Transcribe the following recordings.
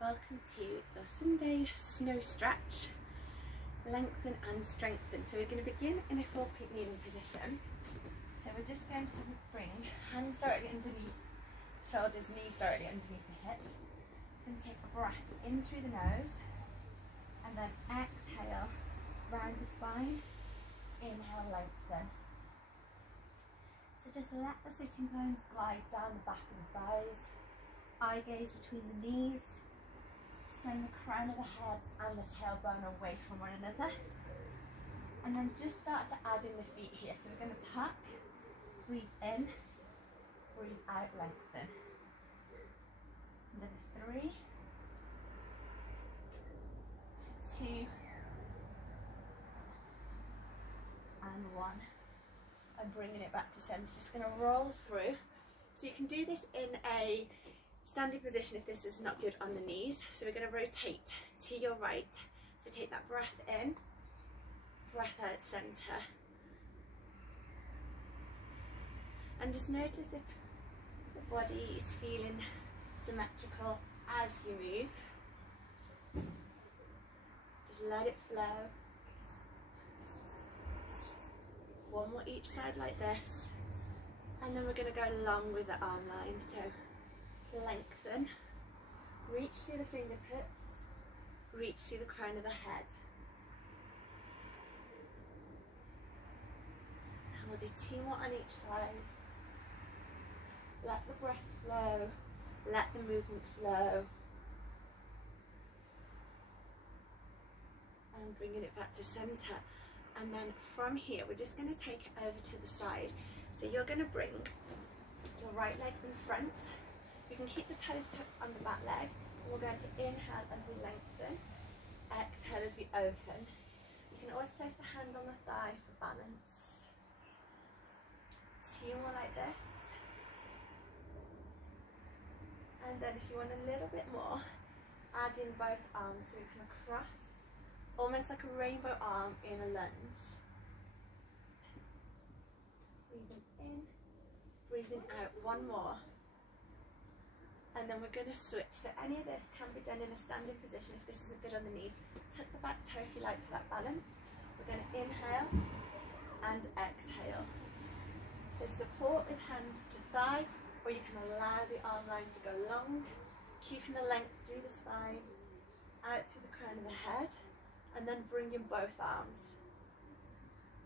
Welcome to your Sunday snow stretch. Lengthen and strengthen. So we're going to begin in a 4-point kneeling position. So we're just going to bring hands directly underneath shoulders, knees directly underneath the hips. We're going to take a breath in through the nose and then exhale round the spine. Inhale, lengthen. So just let the sitting bones glide down the back of the thighs. Eye gaze between the knees. Send the crown of the head and the tailbone away from one another. And then just start to add in the feet here. So we're going to tuck, breathe in, breathe out, lengthen. Another 3, 2, and 1. And bringing it back to centre. Just going to roll through. So you can do this in a standing position if this is not good on the knees. So we're going to rotate to your right. So take that breath in, breath out, centre. And just notice if the body is feeling symmetrical as you move. Just let it flow. One more each side like this. And then we're going to go long with the arm line. So lengthen, reach through the fingertips, reach through the crown of the head. And we'll do 2 more on each side. Let the breath flow, let the movement flow. And bringing it back to centre. And then from here, we're just going to take it over to the side. So you're going to bring your right leg in front. You can keep the toes tucked on the back leg. And we're going to inhale as we lengthen, exhale as we open. You can always place the hand on the thigh for balance. 2 more like this. And then if you want a little bit more, add in both arms so you can cross, almost like a rainbow arm in a lunge. Breathing in, breathing out. 1 more. And then we're going to switch. So any of this can be done in a standing position if this isn't good on the knees. Tuck the back toe if you like for that balance. We're going to inhale and exhale. So support with hand to thigh, or you can allow the arm line to go long, keeping the length through the spine, out through the crown of the head, and then bring in both arms.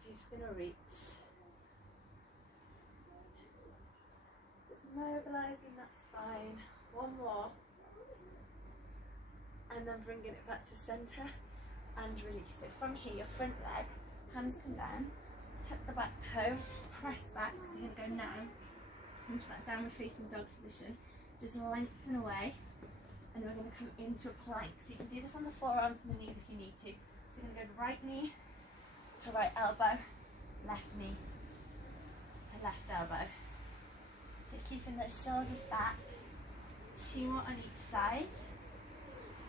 So you're just going to reach. Just mobilising that spine. 1 more. And then bringing it back to centre and release. So from here, your front leg, hands come down, tuck the back toe, press back. So you're going to go now, into that downward facing dog position. Just lengthen away. And then we're going to come into a plank. So you can do this on the forearms and the knees if you need to. So you're going to go right knee to right elbow, left knee to left elbow. So keeping those shoulders back. 2 more on each side. So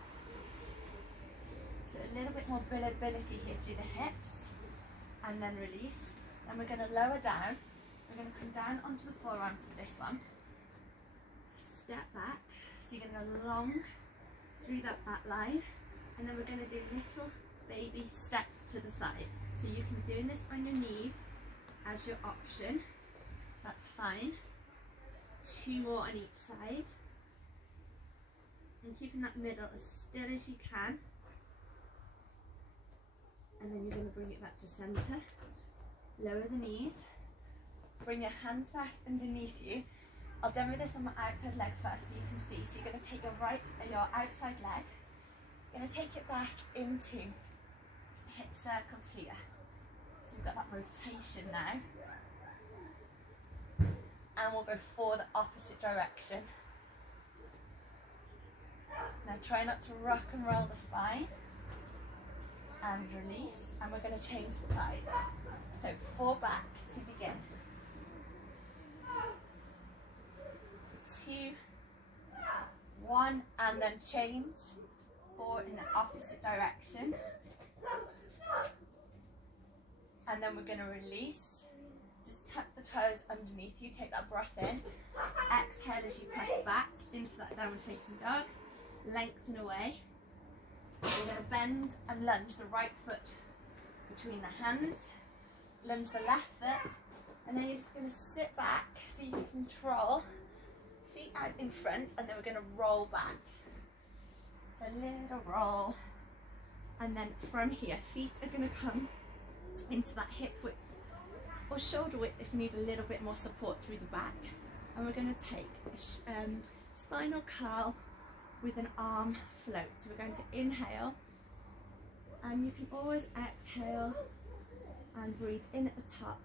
a little bit more mobility here through the hips. And then release. Then we're going to lower down. We're going to come down onto the forearms for this one. Step back. So you're going to go long through that back line. And then we're going to do little baby steps to the side. So you can be doing this on your knees as your option. That's fine. 2 more on each side. And keeping that middle as still as you can. And then you're going to bring it back to centre. Lower the knees. Bring your hands back underneath you. I'll demo this on my outside leg first so you can see. So you're going to take your right and your outside leg. You're going to take it back into hip circles here. So we've got that rotation now. And we'll go for the opposite direction. Now try not to rock and roll the spine. And release. And we're going to change the sides. So 4 back to begin. 2, 1, and then change. 4 in the opposite direction. And then we're going to release. Just tuck the toes underneath you. Take that breath in. Exhale as you press back into that downward facing dog. lengthen away. We're going to bend and lunge the right foot between the hands, lunge the left foot, and then you're just going to sit back so you can control, feet out in front, and then we're going to roll back. So a little roll, and then from here, feet are going to come into that hip width or shoulder width if you need a little bit more support through the back. And we're going to take a spinal curl with an arm float. So we're going to inhale, and you can always exhale and breathe in at the top,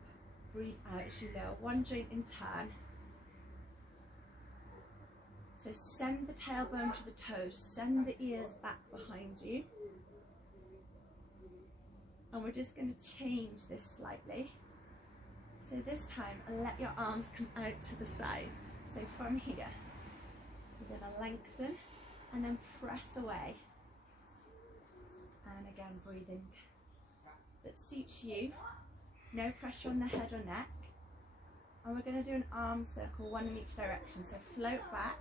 breathe out as you lower one joint in turn. So send the tailbone to the toes, send the ears back behind you. And we're just going to change this slightly. So this time, let your arms come out to the side. So from here, we're going to lengthen and then press away. And again, breathing that suits you. No pressure on the head or neck. And we're going to do an arm circle, one in each direction. So float back.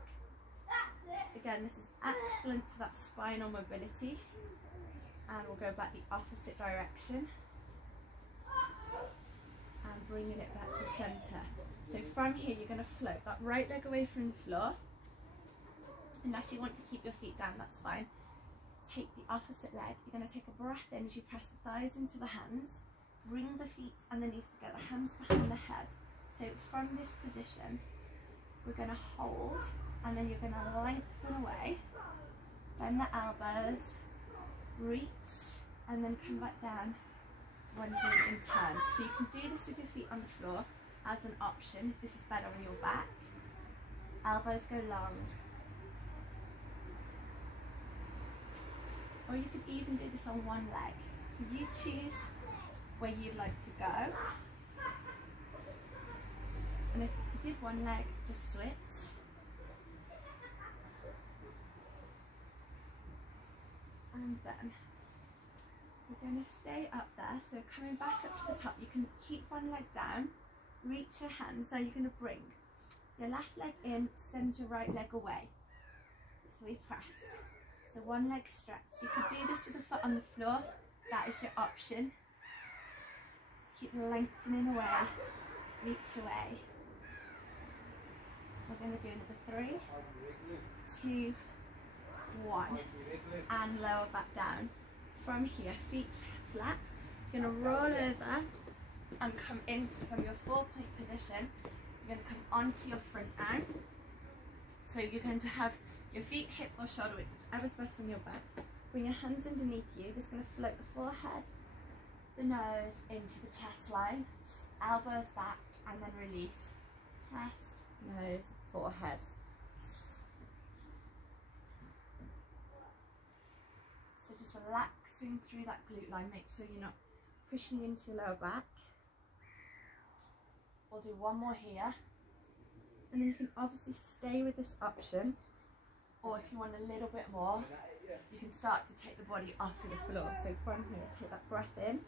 Again, this is excellent for that spinal mobility. And we'll go back the opposite direction. And bringing it back to center. So from here, you're going to float that right leg away from the floor. Unless you want to keep your feet down, that's fine. Take the opposite leg. You're going to take a breath in as you press the thighs into the hands. Bring the feet and the knees together, hands behind the head. So from this position, we're going to hold, and then you're going to lengthen away. Bend the elbows, reach, and then come back down. One joint in turn. So you can do this with your feet on the floor as an option if this is better on your back. Elbows go long. Or you could even do this on one leg. So you choose where you'd like to go. And if you did one leg, just switch. And then we're going to stay up there. So coming back up to the top, you can keep one leg down, reach your hands. So you're going to bring your left leg in, send your right leg away. So we press. So one leg stretch. You could do this with the foot on the floor. That is your option. Just keep lengthening away, reach away. We're going to do another 3, 2, 1, and lower back down. From here, feet flat. You're going to roll over and come in from your 4-point position. You're going to come onto your front now. So you're going to have your feet hip or shoulder width, whichever's best on your back. Bring your hands underneath you. Just going to float the forehead, the nose into the chest line. Just elbows back and then release. Chest, nose, forehead. So just relaxing through that glute line. Make sure you're not pushing into your lower back. We'll do one more here. And then you can obviously stay with this option. Or if you want a little bit more, you can start to take the body off of the floor. So from here, take that breath in.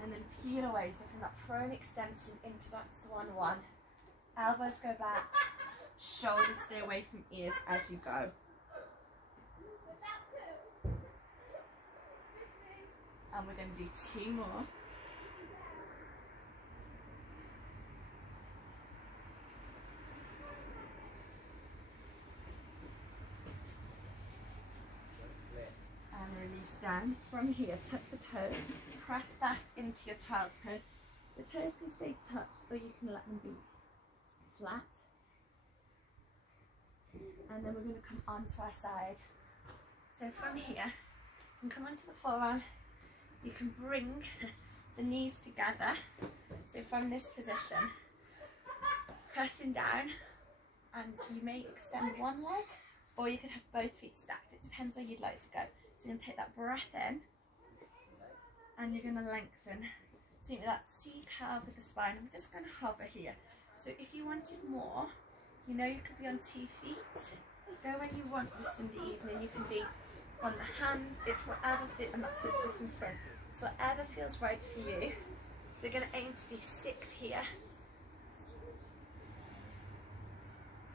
And then peel away. So from that prone extension into that swan one. Elbows go back. Shoulders stay away from ears as you go. And we're going to do 2 more. And release down. From here, tuck the toes, press back into your child's pose. The toes can stay tucked or you can let them be flat. And then we're going to come onto our side. So from here, you can come onto the forearm. You can bring the knees together. So from this position, pressing down, and you may extend one leg, or you can have both feet stacked. It depends where you'd like to go. So you're going to take that breath in, and you're going to lengthen. So you get that C curve with the spine. I'm just going to hover here. So if you wanted more, you know you could be on 2 feet. Go where you want this in the evening. You can be on the hand. It's whatever fit, and that fits just in front. So whatever feels right for you. So we're going to aim to do 6 here.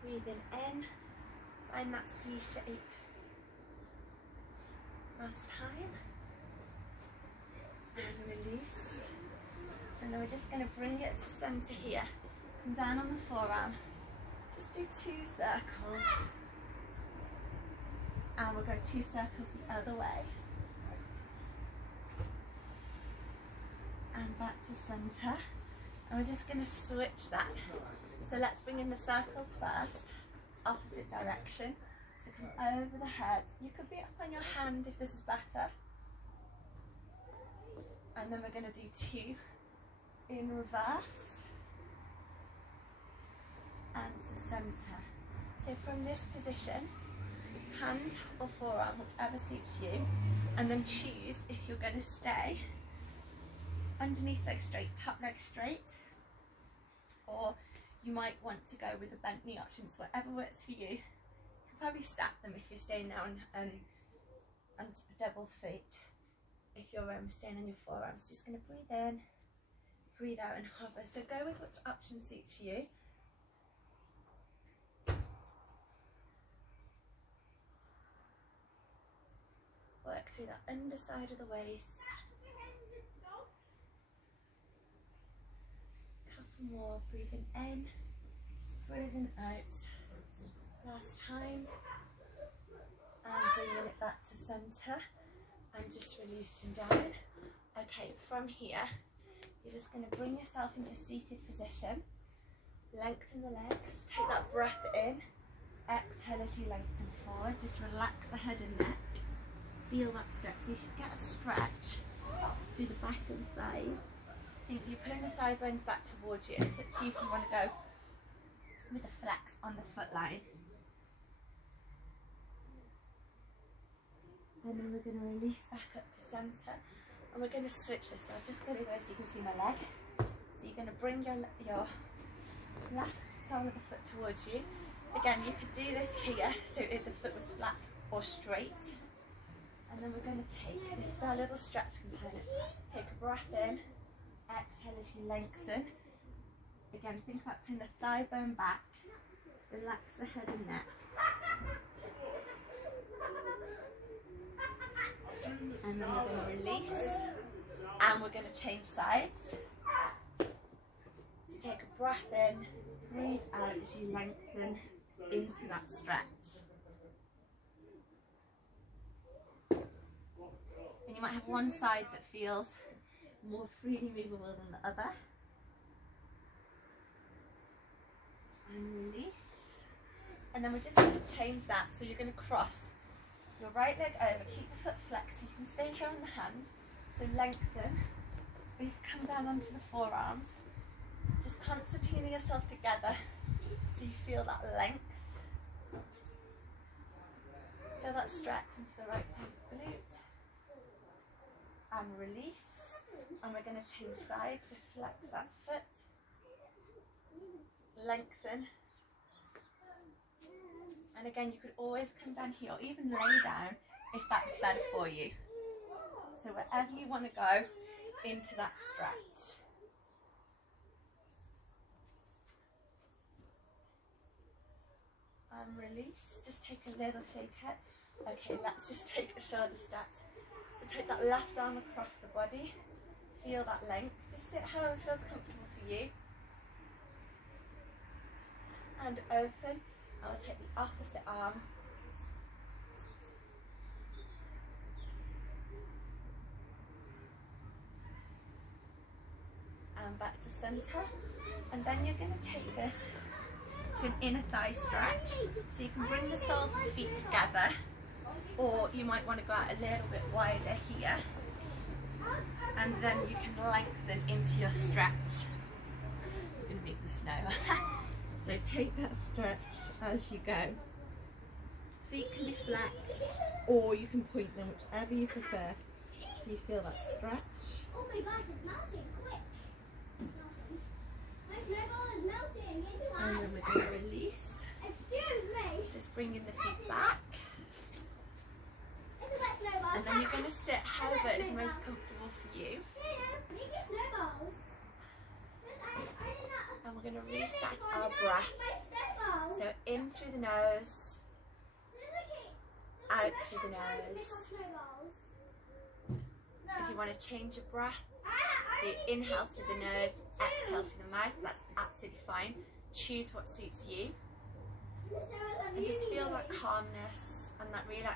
Breathing in, find that C shape. Last time. And release. And then we're just going to bring it to centre here. Come down on the forearm. Just do 2 circles. And we'll go 2 circles the other way. And back to centre. And we're just going to switch that. So let's bring in the circles first. Opposite direction. So come over the head. You could be up on your hand if this is better. And then we're going to do 2 in reverse. And to centre. So from this position, hand or forearm, whichever suits you, and then choose if you're going to stay underneath leg straight, top leg straight, or you might want to go with the bent knee options, whatever works for you. You can probably stack them if you're staying now on double feet. If you're staying on your forearms, just going to breathe in, breathe out and hover. So go with which option suits you. Work through that underside of the waist. Couple more, breathing in, breathing out. Last time. And bringing it back to centre and just releasing down. Okay, from here, you're just going to bring yourself into a seated position. Lengthen the legs, take that breath in. Exhale as you lengthen forward, just relax the head and neck. Feel that stretch, so you should get a stretch through the back of the thighs. Think you're pulling the thigh bones back towards you. It's up to you if you want to go with the flex on the foot line. And then we're going to release back up to centre. And we're going to switch this. So I'm just going to go so you can see my leg. So you're going to bring your left sole of the foot towards you. Again, you could do this here, so if the foot was flat or straight. And then we're going to take, this is our little stretch component. Take a breath in, exhale as you lengthen. Again, think about putting the thigh bone back, relax the head and neck. And then we're going to release, and we're going to change sides. So take a breath in, breathe out as you lengthen into that stretch. And you might have one side that feels more freely movable than the other. And release. And then we're just going to change that. So you're going to cross your right leg over, keep the foot flexed so you can stay here on the hands. So lengthen, or you can come down onto the forearms. Just concertina yourself together so you feel that length. Feel that stretch into the right side of the glute. And release. And we're going to change sides, so flex that foot. Lengthen. And again, you could always come down here or even lay down if that's better for you. So wherever you want to go into that stretch. And release, just take a little shake head. Okay, let's just take a shoulder stretch. So take that left arm across the body, feel that length, just sit however feels comfortable for you. And open, I will take the opposite arm. And back to centre. And then you're going to take this to an inner thigh stretch. So you can bring the soles of the feet together, or you might want to go out a little bit wider here. And then you can lengthen into your stretch. I'm going to make the snow. So take that stretch as you go. Feet can be flexed, or you can point them, whichever you prefer. So you feel that stretch. Oh my gosh, it's melting, quick! It's melting. My snowball is melting, it's hot. And then we're going to release. Excuse me! Just bringing the feet back. It's a wet snowball. And then you're going to sit however is most comfortable for you. Make your snowballs. And we're going to reset our breath. So in through the nose, out Let's through the have time to pick up nose. snowballs. If you want to change your breath, I so you inhale through the nose, exhale through the mouth, that's absolutely fine. Choose what suits you. And just feel that calmness and that relaxation